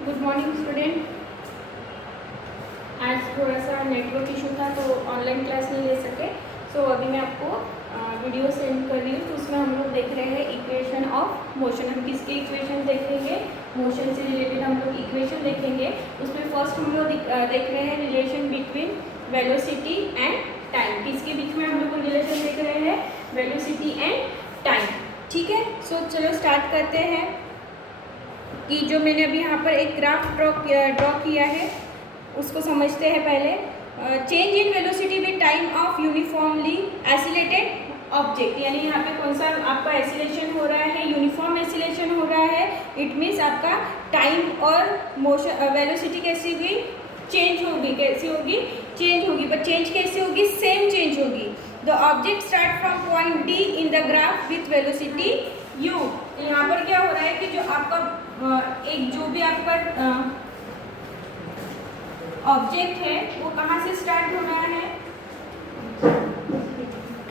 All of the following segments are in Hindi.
Good morning student. आज थोड़ा सा नेटवर्क इशू था तो ऑनलाइन क्लास नहीं ले सके। सो अभी मैं आपको वीडियो सेंड कर रही हूँ। तो उसमें हम लोग देख रहे हैं इक्वेशन ऑफ मोशन। हम किसके इक्वेशन देखेंगे? मोशन से रिलेटेड हम लोग इक्वेशन देखेंगे। उसमें फर्स्ट हम लोग देख रहे हैं relation between velocity and time. किसके बीच में हम लोग रिलेशन देख रहे हैं? Velocity and time. ठीक है, सो चलो स्टार्ट करते हैं कि जो मैंने अभी यहाँ पर एक ग्राफ ड्रॉ किया है उसको समझते हैं पहले। Change in velocity with time of uniformly acylated object, यानी यहाँ पे कौन सा आपका एसिलेशन हो रहा है? यूनिफॉर्म एसिलेशन हो रहा है। इट मीन्स आपका टाइम और मोशन वेलोसिटी कैसी होगी? चेंज होगी। कैसी होगी? चेंज होगी। पर चेंज कैसे होगी? सेम चेंज होगी। The object start from point D in the graph with velocity you. यहाँ पर क्या हो रहा है कि जो आपका एक जो भी आपका ऑब्जेक्ट है वो कहाँ से स्टार्ट हो रहा है?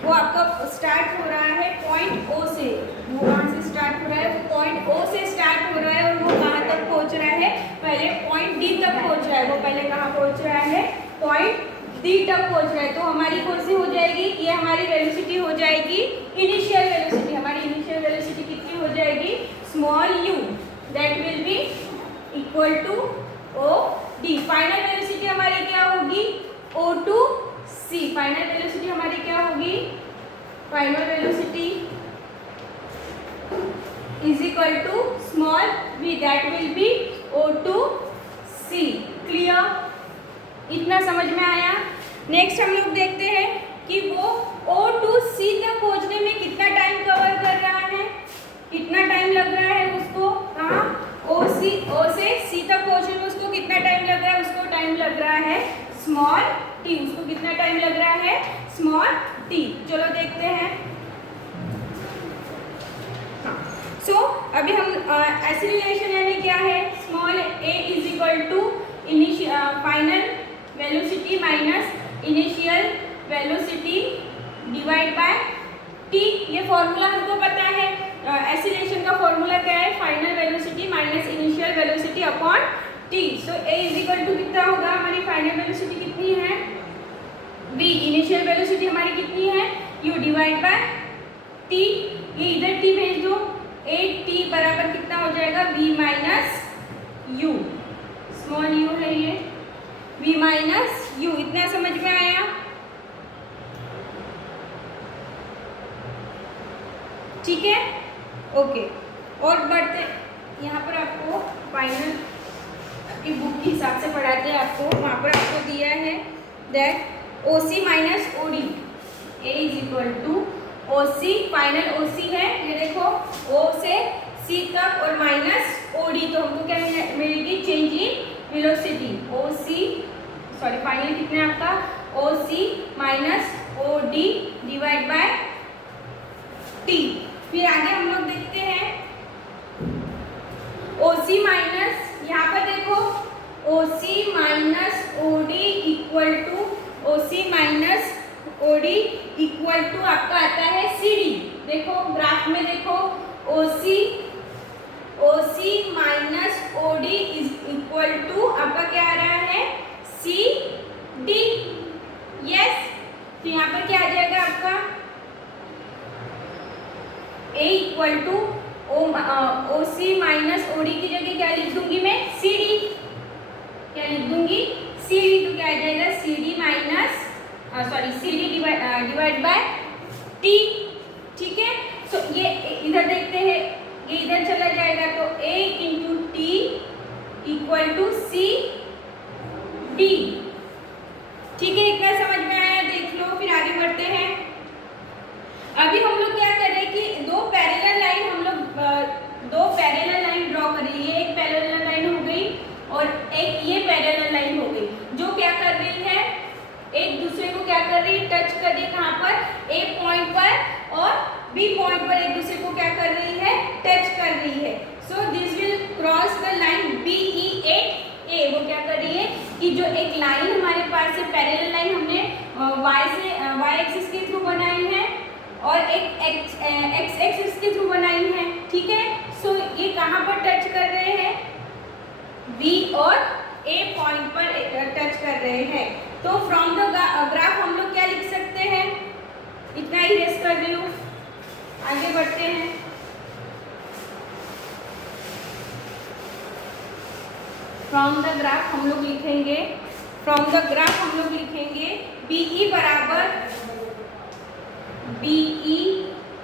वो आपका स्टार्ट हो रहा है पॉइंट ओ से। वो कहाँ से स्टार्ट हो रहा है? वो पॉइंट ओ से स्टार्ट हो रहा है और वो कहाँ तक पहुँच रहा है? पहले पॉइंट डी तक पहुँच रहा है। वो पहले कहाँ पहुँच रहा है? पॉइंट डी तक पहुँच रहा है। तो हमारी कौन सी हो जाएगी? ये हमारी वेलोसिटी हो जाएगी इनिशियल वेलोसिटी। हमारी इनिशियल वेलोसिटी कितनी हो जाएगी? Small U. That will be equal to O D. Final velocity हमारी क्या होगी? O to C. Final velocity हमारी क्या होगी? Final velocity is equal to small V. That will be O to C. Clear? इतना समझ में आया? नेक्स्ट हम लोग देखते हैं कि वो ओ टू सी तक पहुंचने में कितना टाइम कवर कर रहा है। कितना टाइम लग रहा है उसको? कहाँ? ओ से सी तक पहुंचने में उसको कितना टाइम लग रहा है? उसको टाइम लग रहा है स्मॉल टी। उसको कितना टाइम लग रहा है? Small T. चलो देखते हैं। सो अभी हम ऐसी रिलेशन यानी क्या है? Small A is equal to final velocity minus initial velocity divide by T. ये फॉर्मूला हमको पता है। एसिलेशन का फॉर्मूला क्या है? Final velocity minus initial velocity upon T. So A is equal to कितना होगा? हमारी फाइनल वेलोसिटी कितनी है? v। इनिशियल वेलोसिटी हमारी कितनी है? u divide by T. ये इधर टी भेज दो। ए टी बराबर कितना हो जाएगा? v minus you. Small you है ये, v माइनस यू। इतना समझ में आया? ठीक है, ओके। और बढ़ते यहाँ पर आपको फाइनल आपकी बुक के हिसाब से पढ़ाते हैं आपको। वहाँ पर आपको दिया है that O C minus O D. A is equal to O C. Final O C है, ये देखो, ओ से सी तक और माइनस ओ डी। तो हमको क्या मिलेगी? Change in velocity. O C sorry final कितना है आपका? O C minus O D divide by T. फिर आगे हम लोग देखते हैं ओ सी माइनस, यहाँ पर देखो, O C minus O D equal to O C minus O D equal to आपका आता है सी डी। देखो ग्राफ में देखो, O C minus O D is equal to आपका क्या आ रहा है? C D. यस, तो यहाँ पर क्या आ जाएगा आपका? A equal to O C minus O D की जगह क्या लिख दूंगी मैं? C D. क्या लिख दूंगी? C D. तो क्या आ जाएगा? C D minus C D divide by T. ठीक है, तो ये इधर देखते हैं, ये इधर चला जाएगा तो A into T equal to C D. ठीक है, इतना समझ में आया? देख लो, फिर आगे बढ़ते हैं। अभी हम लोग क्या कर रहे हैं कि दो पैरेलल लाइन ड्रॉ कर रही है। ये एक पैरेलल लाइन हो गई और एक ये पैरेलल लाइन हो गई, जो क्या कर रही है? एक दूसरे को क्या कर रही है? टच कर रही है। कहाँ पर? ए पॉइंट पर और बी पॉइंट पर एक दूसरे को क्या कर रही है? टच कर रही है। So this will cross the line B E at A. वो क्या कर रही है कि जो एक लाइन हमारे पास है, पैरेलल लाइन हमने वाई एक्सिस के थ्रू बनाई है और एक एक्स एक्सिस के थ्रू बनाई है। ठीक है, सो ये कहाँ पर टच कर रहे हैं? बी और ए पॉइंट पर टच कर रहे हैं। तो फ्रॉम द ग्राफ हम लोग क्या लिख सकते हैं, इतना ही रेस कर रही हूँ, आगे बढ़ते हैं। फ्रॉम द ग्राफ हम लोग लिखेंगे, फ्रॉम द ग्राफ हम लोग लिखेंगे बीई बराबर BE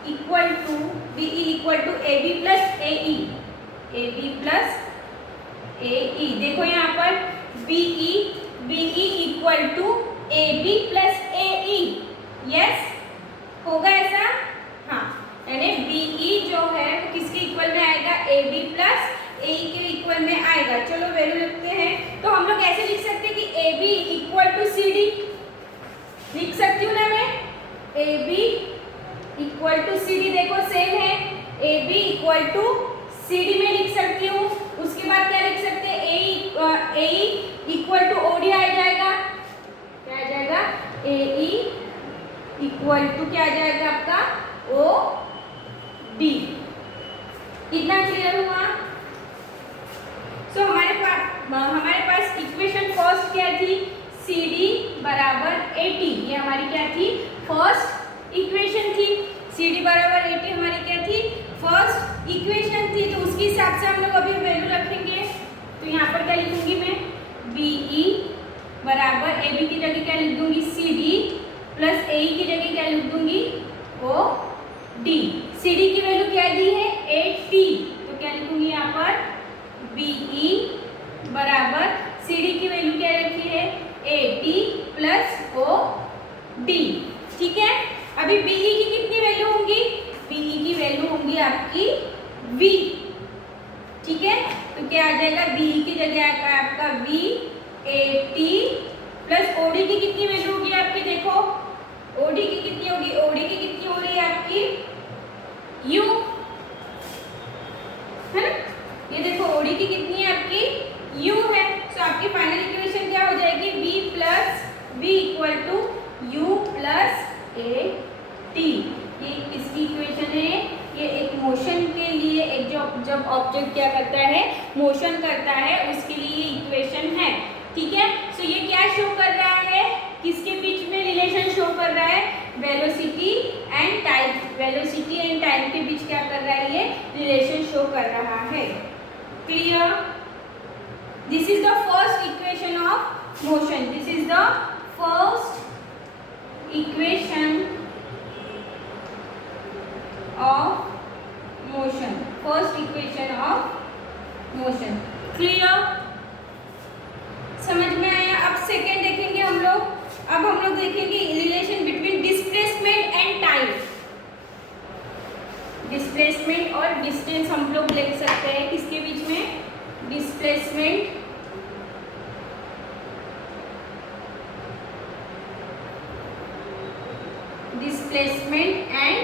equal to A B plus A B plus A E. देखो यहाँ पर BE equal to A B plus A E. Yes, होगा ऐसा? हाँ, यानी बीई जो है वो किसके इक्वल में आएगा, ए बी प्लस ए ई के इक्वल में आएगा। चलो वैल्यू लिखते हैं। तो हम लोग ऐसे लिख सकते हैं कि A B equal to C D, लिख सकती हूँ ना मैं, A B equal to C D. देखो सेम है, A B equal to C D में लिख सकती हूँ। उसके बाद क्या लिख सकते हैं, A E equal to O D आ जाएगा। क्या आ जाएगा, ए ई इक्वल टू क्या आ जाएगा आपका, ओ डी। कितना क्लियर हुआ? सो हमारे पास इक्वेशन फर्स्ट क्या थी, सी डी बराबर ए टी। ये हमारी क्या थी, फर्स्ट इक्वेशन थी। सी डी बराबर ए टी हमारी क्या थी, फर्स्ट इक्वेशन थी। तो उसके हिसाब से हम लोग अभी वैल्यू रखेंगे। तो यहाँ पर क्या लिखूंगी मैं, बीई बराबर ए बी की जगह क्या लिख दूंगी, सी डी प्लस ए की जगह क्या लिख दूंगी, ओ डी। सी डी की वैल्यू क्या दी है, ए टी। तो क्या लिखूंगी यहाँ पर, बीई बराबर सी डी की वैल्यू क्या रखी है, A T plus O D. ठीक है, अभी बीई की कितनी वैल्यू होंगी, बीई की वैल्यू होंगी आपकी v। ठीक है, तो क्या आ जाएगा, बीई की जगह आएगा आपका v, A T plus OD की कितनी वैल्यू होगी आपकी, देखो ओडी की कितनी होगी, ओडी की कितनी हो रही है आपकी u, है ना। ये देखो ओडी की कितनी है आपकी u है। तो आपकी फाइनल इक्वेशन क्या हो जाएगी, b plus v equal to u plus A T. ये किसकी इक्वेशन है, ये एक मोशन के लिए, एक जब ऑब्जेक्ट क्या करता है, मोशन करता है, उसके लिए ये इक्वेशन है। ठीक है, सो ये क्या शो कर रहा है, किसके बीच में रिलेशन शो कर रहा है, velocity and time. Velocity and time के बीच क्या कर रहा है, ये रिलेशन शो कर रहा है। Clear? This is the first equation of motion. This is the first equation of motion, first equation of motion. Clear? समझ में आया? अब सेकेंड देखेंगे हम लोग। अब हम लोग देखेंगे relation between displacement and time. Displacement और डिस्टेंस हम लोग लिख सकते हैं किसके बीच में, डिस्प्लेसमेंट एंड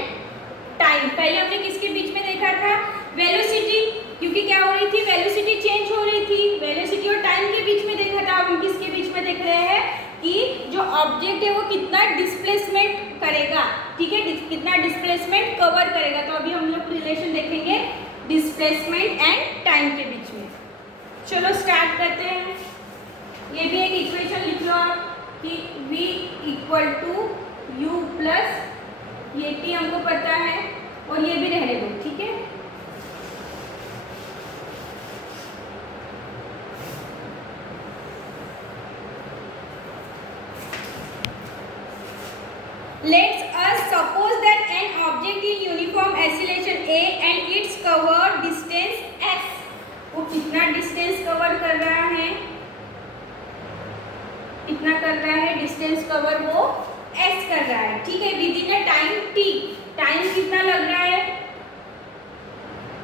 टाइम। पहले हमने किसके बीच में देखा था, वेलोसिटी, क्योंकि क्या हो रही थी, वेलोसिटी चेंज हो रही थी, वेलोसिटी और टाइम के बीच में देखा था। अब हम किसके बीच में देख रहे हैं कि जो ऑब्जेक्ट है वो कितना डिस्प्लेसमेंट करेगा। ठीक है, कितना डिस्प्लेसमेंट कवर करेगा। तो अभी हम लोग रिलेशन देखेंगे डिस्प्लेसमेंट एंड टाइम के बीच में। चलो स्टार्ट करते हैं। ये भी एक इक्वेशन लिख लो आप कि v equal to U plus, ये टी हमको पता है और ये भी रहने दो। ठीक है, Let's us suppose that an object in uniform acceleration a and its covered distance s। वो कितना डिस्टेंस कवर कर रहा है, कितना कर रहा है डिस्टेंस कवर, वो s कर रहा है। ठीक है, within a time t। Time कितना लग रहा है,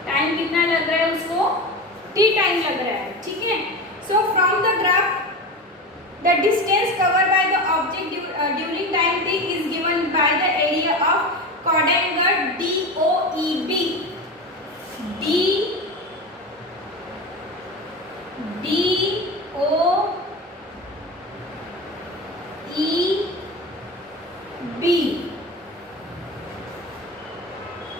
टाइम कितना लग रहा है उसको, t टाइम लग रहा है। ठीक है, so from the graph the distance covered by the object during time t is given by the area of quadrangle DOEB. DOEB।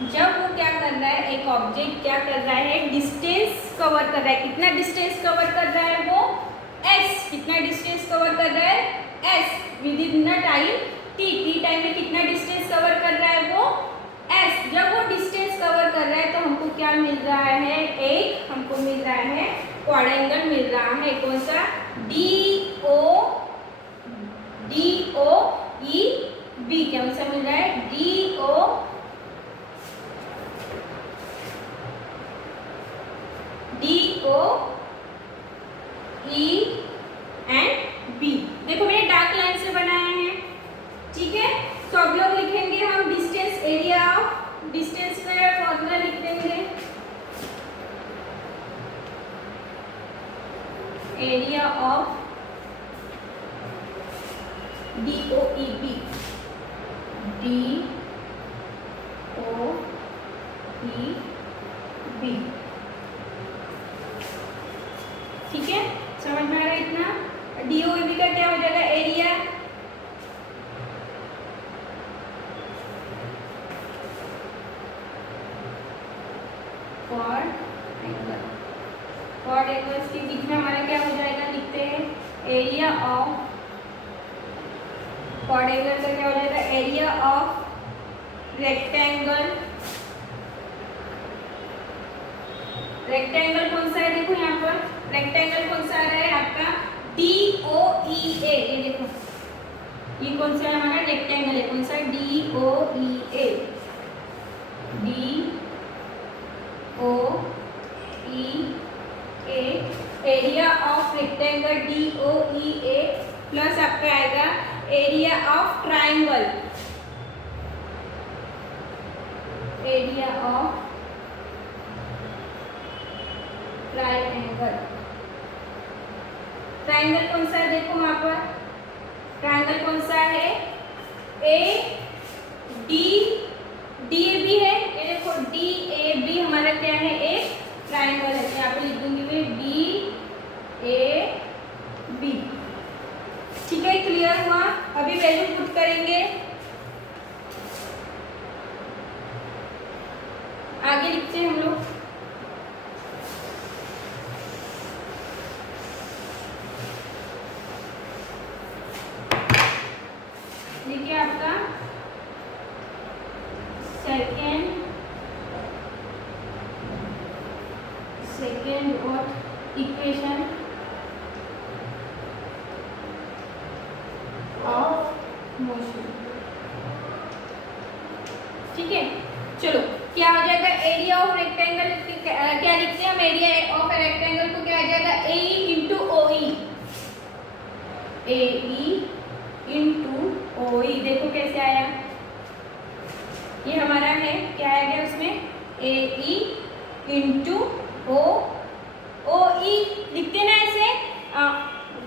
जब वो क्या कर रहा है, एक ऑब्जेक्ट क्या कर रहा है, डिस्टेंस कवर कर रहा है। कितना डिस्टेंस कवर कर कितना डिस्टेंस कवर कर रहा है, S with in time T, T time में कितना डिस्टेंस कवर कर रहा है वो एस। जब वो डिस्टेंस कवर कर रहा है तो हमको क्या मिल रहा है, एक हमको मिल रहा है क्वाड्रेंगल मिल रहा है, कौन सा, डी ओ ई बी, कौन सा मिल रहा है, D O E and B. देखो मैंने डार्क लाइन से बनाया है, ठीक है। तो अब लोग लिखेंगे हम डिस्टेंस, एरिया ऑफ डिस्टेंस में फॉर्मूला लिख देंगे, area of D O E B, D O E B, ठीक है। समझ में आ रहा है इतना। डी ओ ई बी का क्या हो जाएगा, एरिया, क्वाड एंगल्स के बीच में हमारा क्या हो जाएगा, लिखते हैं एरिया ऑफ क्वाड एंगल का क्या हो जाएगा, एरिया ऑफ रेक्टेंगल। रेक्टेंगल कौन सा है, देखो यहाँ पर रेक्टेंगल कौन सा आ रहा है आपका, डी ओ ई ए, ये देखो ये कौन सा है हमारा रेक्टेंगल है, कौन सा, D O E A, D O E A, area of rectangle D O E A plus आपका आएगा area of triangle, area of triangle. Triangle कौन सा है, देखो वहां पर ट्राइंगल कौन सा है, A D D A B है, ये देखो डी ए बी हमारा क्या है, एक ट्राइंगल है। यहाँ पे लिख दूंगी मैं डी ए बी, ठीक है। क्लियर हुआ। अभी वैल्यू पुट करेंगे, आगे लिखते हैं हम लोग, देखिए आपका सेकेंड और इक्वेशन ऑफ मोशन, ठीक है। चलो क्या हो जाएगा, एरिया ऑफ रेक्टेंगल क्या लिखते हैं हम, एरिया ऑफ रेक्टेंगल को क्या आ जाएगा, ए इंटू ओ ई, ए इंटू ओ ई, देखो कैसे आया, ये हमारा है क्या आ गया उसमें, ए ई इंटू ओ ई, लिखते ना ऐसे,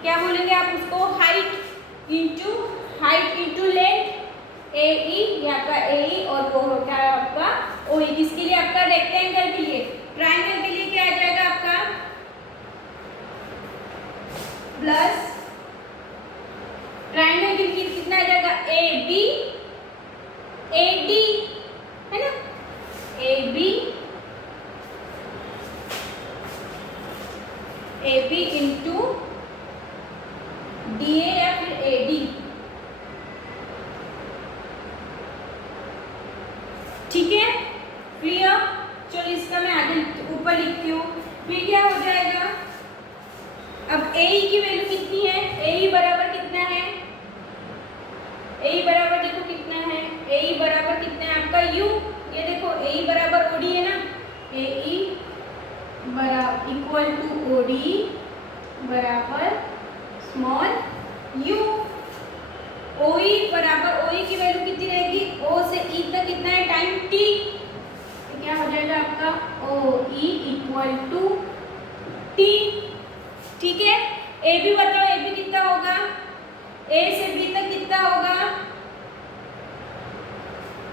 क्या बोलेंगे आप उसको, हाइट इंटू लेंथ, ए ई, ये आपका ए ई और वो होता है आपका ओ ई, किसके लिए, आपका रेक्टेंगल के लिए। ट्राइंगल के लिए क्या आ जाएगा आपका, प्लस ट्राइंगल के लिए कितना आ जाएगा, ए बी ए डी, है ना, A B into D A या फिर ए डी, ठीक है। क्लियर। चलो इसका मैं आगे ऊपर लिखती हूँ, फिर क्या हो जाएगा, अब ए ई की वैल्यू कितनी है, ए ई बराबर कितना है, ए ई बराबर देखो कितना है, ए ई बराबर कितना है आपका यू, ये देखो ए ई बराबर ओडी है ना, ए ई बराबर इक्वल टू ओडी बराबर स्मॉल यू, ओ ई बराबर, ओ ई की वैल्यू कितनी रहेगी, ओ से ई तक कितना है टाइम टी, तो क्या हो जाएगा आपका ओ ई इक्वल टू टी, ठीक है। ए बी बताओ, ए बी कितना होगा, ए से बी तक कितना होगा,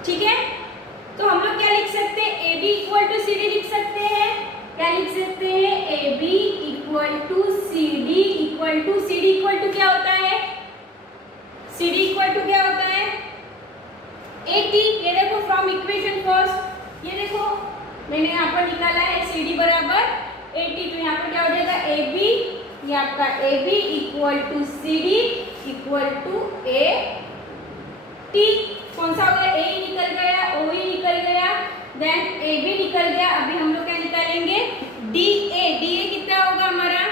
ठीक है। तो हम लोग क्या लिख सकते हैं, A B equal to C D लिख सकते हैं, क्या लिख सकते हैं, A B equal to C D equal to, C D equal to क्या होता है, सी डी इक्वल टू क्या होता है, ए टी, ये देखो फ्रॉम इक्वेशन फर्स्ट, ये देखो मैंने यहाँ पर निकाला है सी डी बराबर ए टी, तो यहाँ पर क्या हो जाएगा, ए बी ये आपका A B equal to C D equal to A T. कौन सा हो गया? ए निकल गया, ओ ही निकल गया, देन ए बी निकल गया। अभी हम लोग क्या निकालेंगे? D A. डी ए कितना होगा हमारा?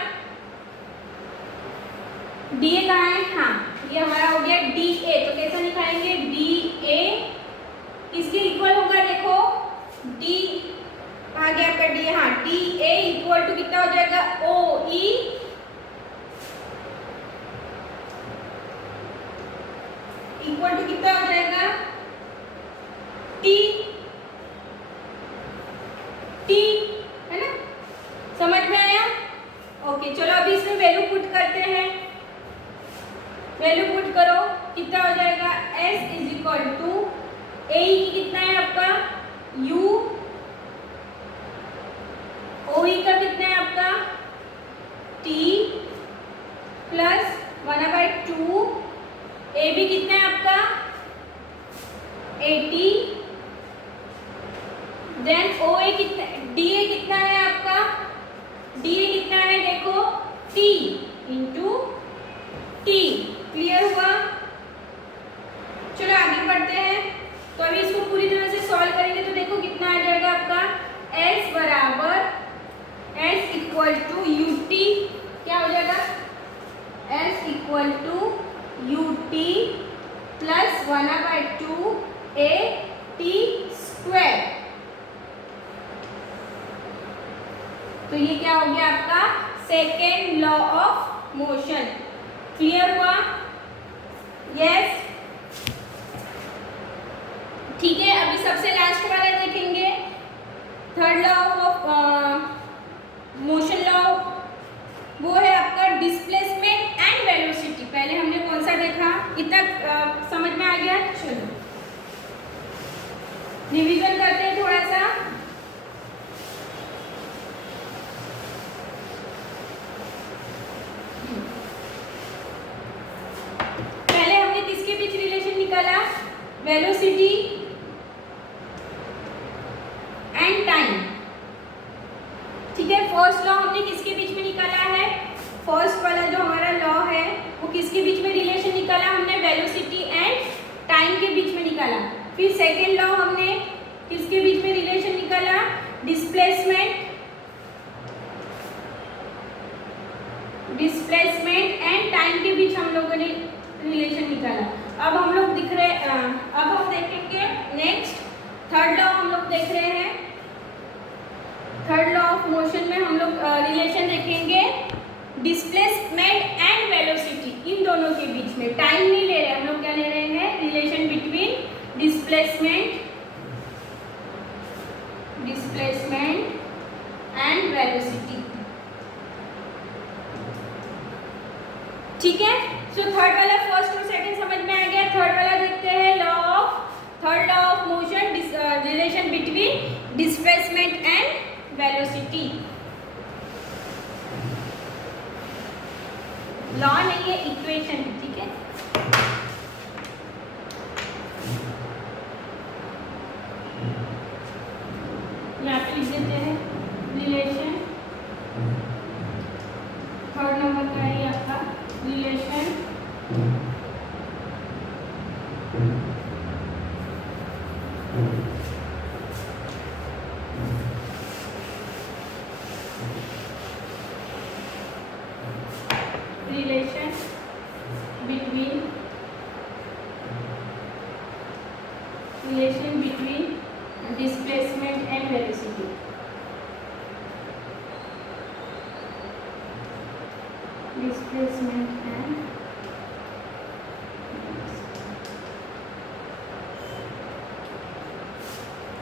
डी ए कहाँ है? हाँ, ये हमारा हो गया डी ए। तो कैसा निकालेंगे? डी ए किसके इक्वल होगा? देखो डी आ गया आपका डी। हाँ, डी ए इक्वल टू कितना हो जाएगा? ओ ई इक्वल टू कितना हो जाएगा? टी। टी है ना? समझ में आया? ओके, चलो अभी इसमें वैल्यू पुट करते हैं। वैल्यू पुट करो, कितना हो जाएगा? S इज इक्वल टू ए की कितना है आपका? U। ओ ई का कितना है आपका? T plus 1/2। ए बी कितना है आपका? 80। देन ओ ए कितना? डी ए कितना है आपका? डी ए कितना है? देखो T इंटू T। क्लियर हुआ? चलो आगे बढ़ते हैं। तो अभी इसको पूरी तरह से सॉल्व करेंगे तो देखो कितना आ जाएगा आपका? S बराबर S equal to U T. क्या हो जाएगा? S equal to U T plus 1/2 A T square. तो ये क्या हो गया आपका? Second law of motion. Clear हुआ? यस, ठीक है। अभी सबसे लास्ट वाला देखेंगे, third law of motion law. वो है आपका डिस्प्लेसमेंट एंड वेलोसिटी। पहले हमने कौन सा देखा? इतना समझ में आ गया? चलो रिवीजन करते हैं थोड़ा सा। पहले हमने किसके बीच रिलेशन निकाला? Velocity and time. ठीक है, फर्स्ट लॉ हमने किसके बीच में निकाला है? फर्स्ट वाला जो हमारा लॉ है वो किसके बीच में रिलेशन निकाला? हमने वेलोसिटी एंड टाइम के बीच में निकाला। फिर सेकेंड लॉ हमने किसके बीच में रिलेशन निकाला? डिस्प्लेसमेंट एंड टाइम के बीच हम लोगों ने रिलेशन निकाला। अब हम लोग दिख रहे अब हम देखेंगे नेक्स्ट थर्ड लॉ हम लोग देख रहे हैं। थर्ड लॉ ऑफ मोशन में हम लोग रिलेशन देखेंगे डिस्प्लेसमेंट एंड वेलोसिटी, इन दोनों के बीच में। टाइम नहीं ले रहे हम लोग, क्या ले रहे हैं? Relation between displacement and velocity. ठीक है, सो थर्ड वाला फर्स्ट और सेकंड समझ में आ गया। थर्ड वाला देखते हैं, third law of motion, relation between displacement and velocity. Law नहीं है, इक्वेशन। ठीक है, यहाँ पे लिख देते हैं रिलेशन। थर्ड नंबर का है आपका relation between displacement and velocity.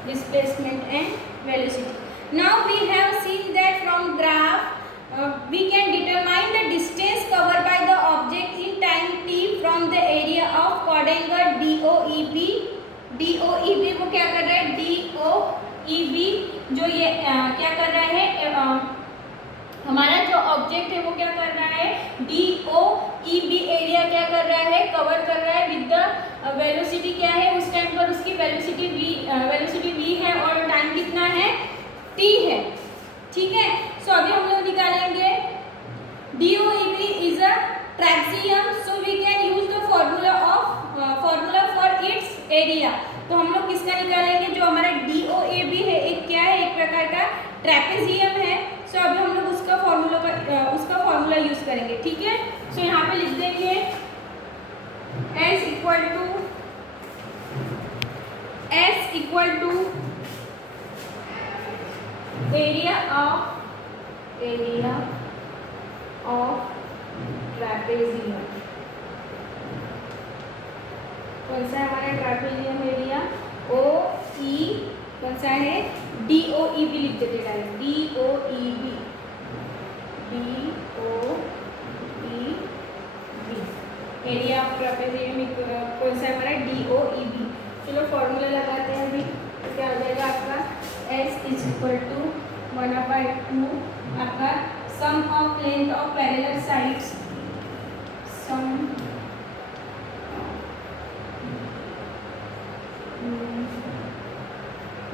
Displacement and velocity. Now we have seen that from graph we can determine the distance covered by the object in time t from the area of quadrangle DOEB. DOEB वो क्या कर रहा है? DOEB जो ये क्या कर रहा है? हमारा जो ऑब्जेक्ट है वो क्या कर रहा है? DOEB एरिया क्या कर रहा है? कवर कर रहा है विद द वेलोसिटी क्या है? उस टाइम पर उसकी वेलोसिटी v है और टाइम कितना है? t है। ठीक है, सो अभी हम लोग निकालेंगे DOEB is a trapezium, so we can use the formula for its area. तो हम लोग किसका निकालेंगे, जो हमारा DOAB है एक क्या है, एक प्रकार का ट्रेपेजियम है. सो अभी हम लोग उसका फॉर्मूला यूज करेंगे. ठीक है, सो यहाँ पे लिख देंगे S equal to area of trapezium. कौन सा है हमारा ट्रेपेजियम एरिया, OE, कौन सा है, DOEB लिख देते direct, DOEB area of trapezium कौन सा है हमारा, DOEB. चलो फॉर्मूला लगाते हैं अभी. तो क्या हो जाएगा आपका, S इज इक्वल टू 1/2 आपका sum of length of parallel sides, sum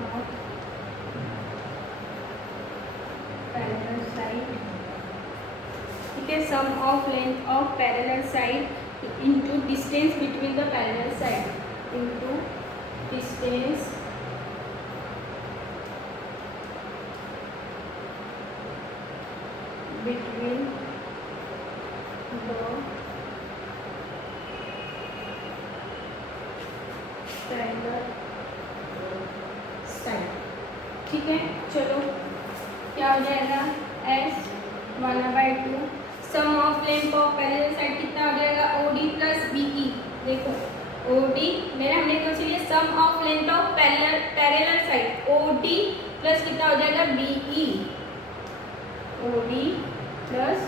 of parallel side. ठीक है, sum of length of parallel side into distance between the parallel side, into distance between the parallel side. ठीक है, चलो क्या हो जाएगा, S 1/2 sum of length of parallel side कितना हो जाएगा, OD प्लस BE. देखो OD मेरा हमने कौन सी लिया, sum of length of parallel side, OD plus कितना हो जाएगा, BE, OD प्लस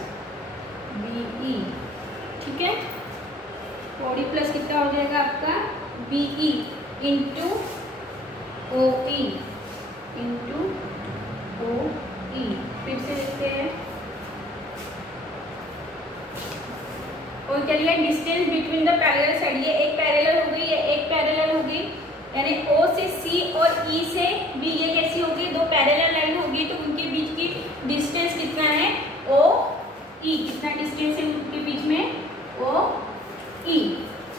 BE. ठीक है, OD प्लस कितना हो जाएगा आपका, BE इंटू OE. फिर से लिखते हैं, और क्या लिया, distance between the parallel side. ये एक पैरेलल हो गई, ये एक पैरेलल हो गई, यानी O से C और E से B ये कैसी होगी, दो पैरेलल लाइन होगी. तो उनके बीच की डिस्टेंस कितना है, OE. कितना डिस्टेंस है उनके बीच में, OE.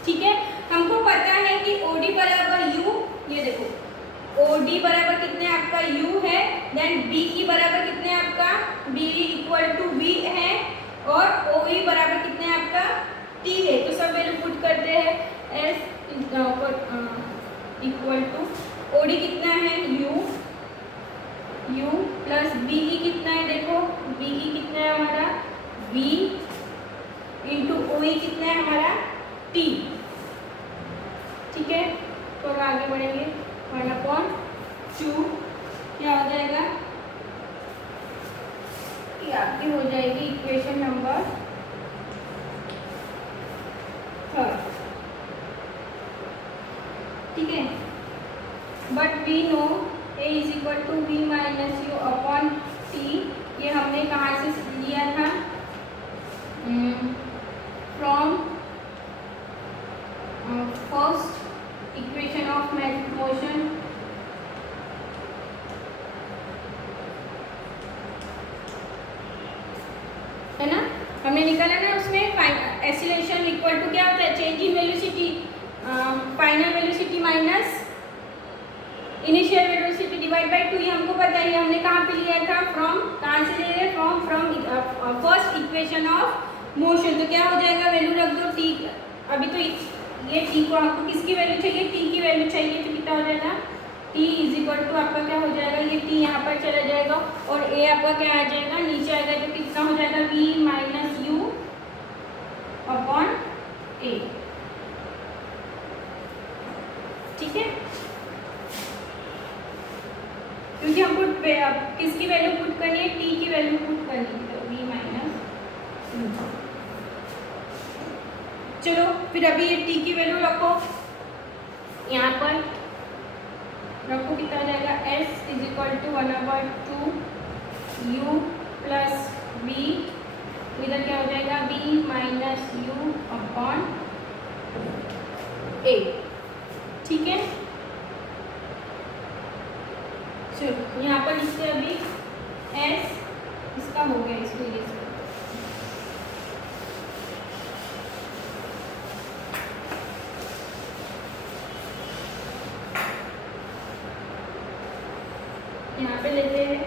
ठीक है, हमको पता है कि OD बराबर U, ये देखो OD बराबर कितने आपका U है, देन BE बराबर कितने आपका, BE इक्वल टू V है, और OE बराबर कितने आपका T है. तो सब वैल्यू पुट करते हैं. S इक्वल टू OD कितना है, U प्लस BE कितना है, देखो BE कितना है हमारा, V इंटू OE कितना है हमारा, T. ठीक है, तो हम आगे बढ़ेंगे. 1/2 क्या हो जाएगा, ये आपकी हो जाएगी इक्वेशन नंबर 3. ठीक है, but we know A is equal to V minus U upon T. ये हमने कहाँ से लिया था, from first equation of motion. है ना, हमने निकाला ना उसमें एक्सीलरेशन इक्वल टू क्या होता है, change in velocity, final velocity minus initial velocity divide bye 2. ये हमको पता है, हमने कहाँ पे लिया था, फ्रॉम, कहाँ से ले रहे हैं, from first equation of motion. तो क्या हो जाएगा, वैल्यू रख दो T. अभी तो ये T को आपको किसकी वैल्यू चाहिए, T की वैल्यू चाहिए. तो कितना हो जाएगा, T इज इक्वल टू आपका क्या हो जाएगा, ये T यहाँ पर चला जाएगा, और A आपका क्या आ जाएगा, नीचे आ जाएगा. तो कितना हो जाएगा, V minus U upon A. ठीक है, क्योंकि हमको किसकी वैल्यू पुट करनी है, T की वैल्यू पुट करनी है. तो V माइनस U. चलो फिर अभी ये T की वैल्यू रखो, यहाँ पर रखो, कितना हो जाएगा, S is equal to 1/2 U plus B. इधर क्या हो जाएगा, B minus U upon A. ठीक है, चलो यहाँ पर लिखते हैं अभी S, इसका हो गया, इसको ये यहाँ पे लेते हैं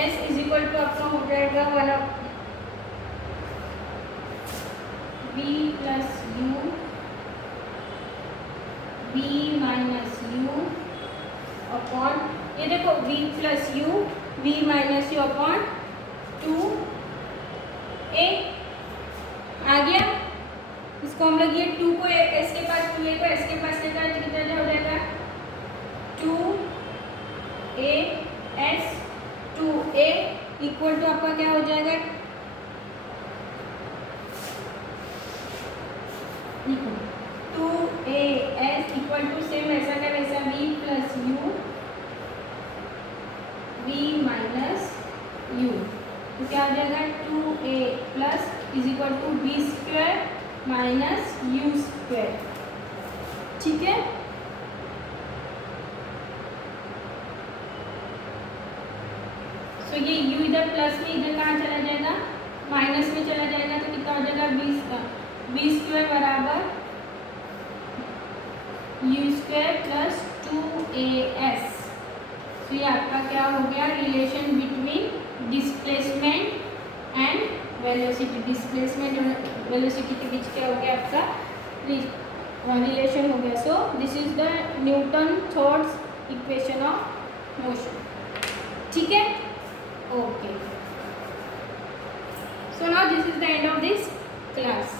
s इज इक्वल टू आपका हो जाएगा वाला v plus U v minus you upon, ये देखो v plus U v minus you upon 2a आ गया। इसको हम लोग ये 2 को s के पास 2a को s के पास लेकर तो कितना हो जाएगा 2a s 2a equal to आपका क्या हो जाएगा 2a s equal to same वैसा का वैसा v plus U v minus U, तो क्या हो जाएगा 2a plus is equal to v square minus U square. ठीक है, तो ये u इधर प्लस में इधर कहाँ चला जाएगा माइनस में चला जाएगा, तो कितना हो जाएगा v स्क्वायर बराबर यू स्क्वायर प्लस 2as। तो ये आपका क्या हो गया relation between displacement and velocity. Displacement और वेलोसिटी के बीच क्या हो गया आपका रिलेशन हो गया। So this is the Newton third equation of motion. ठीक है, okay. So now this is the end of this class.